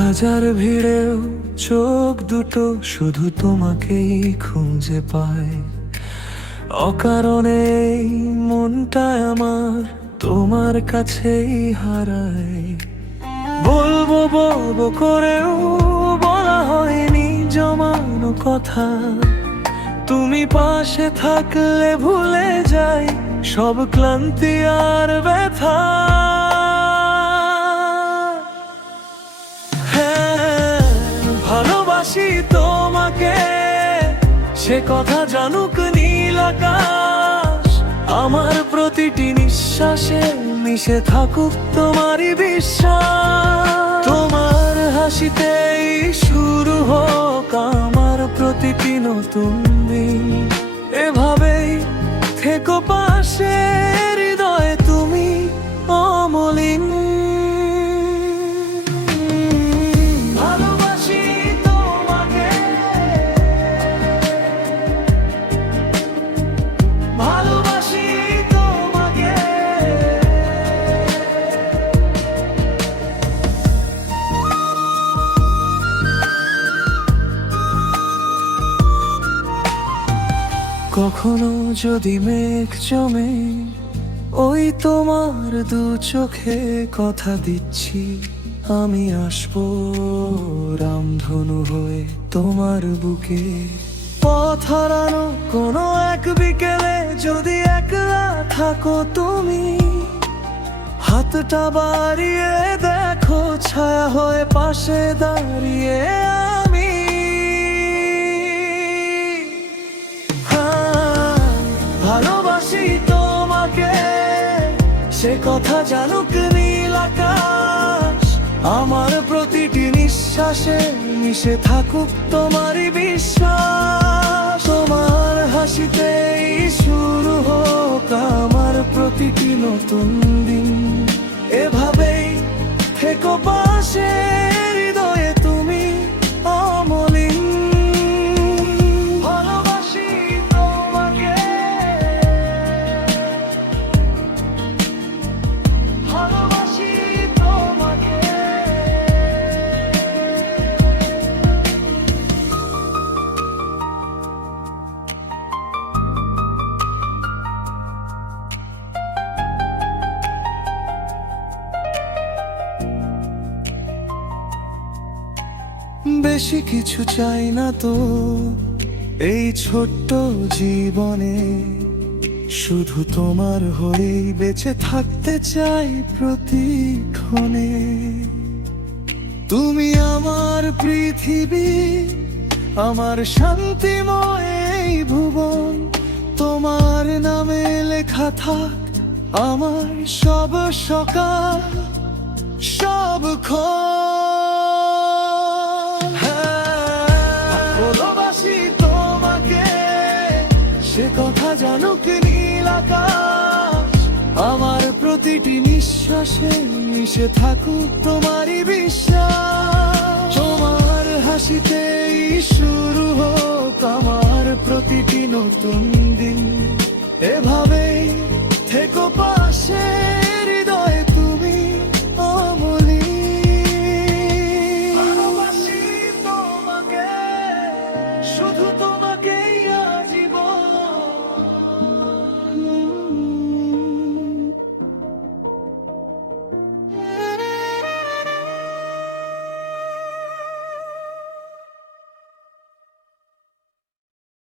হাজার ভিড়েও চোখ দুটো শুধু তোমাকেই খুঁজে পায়। অকারণে এই মনটা আমার তোমার কাছেই হারায়। বলবো বলবো করেও বলা হয়নি জমানো কথা। তুমি পাশে থাকলে ভুলে যাই সব ক্লান্তি আর ব্যথা। হ্যাঁ, ভালোবাসি তোমাকে, সে কথা জানুক নীল আকাশ। আমার প্রতিটি নিঃশ্বাসে মিশে থাকুক তোমারই বিশ্বাস। তোমার হাসিতেই শুরু হোক আমার প্রতিটি নতুন দিন। এভাবেই থেকো পাশে, হৃদয়ে তুমি অমলিন। ভালোবাসি তোমাকে, ভালোবাসি তোমাকে। কখনো যদি মেঘ জমে, ওই তোমার দু চোখে কথা দিচ্ছি আমি আসবো রামধনু হয়ে তোমার বুকে। পথ হারানো কোনো এক বিকেলে যদি একলা থাকো তুমি, হাতটা বাড়িয়ে দেখো ছায়া হয়ে পাশে দাঁড়িয়ে আমি। ভালোবাসি তোমাকে, সে কথা জানুক নীল আকাশ। আমার প্রতিটি নিঃশ্বাসে মিশে থাকুক তোমারই বিশ্বাস। তোমার হাসিতেই শুরু হোক আমার প্রতিটি নতুন দিন। এভাবেই থেকো পাশে, হৃদয়ে তুমি অমলিন। ভালোবাসি তোমাকে, ভালোবাসি তোমাকে। বেশি কিছু চাই না তো এই ছোট্ট জীবনে, শুধু তোমার হয়েই বেঁচে থাকতে চাই প্রতিক্ষণে। তুমি আমার পৃথিবী, আমার শান্তিময় এই ভুবন। তোমার নামে লেখা থাক আমার সব সকাল সব ভালোবাসি তোমাকে, সে কথা জানুক নীল আকাশ। আমার প্রতিটি নিঃশ্বাসে মিশে থাকুক তোমারই বিশ্বাস। তোমার হাসিতেই শুরু হোক আমার প্রতিটি নতুন দিন। এভাবেই থেকো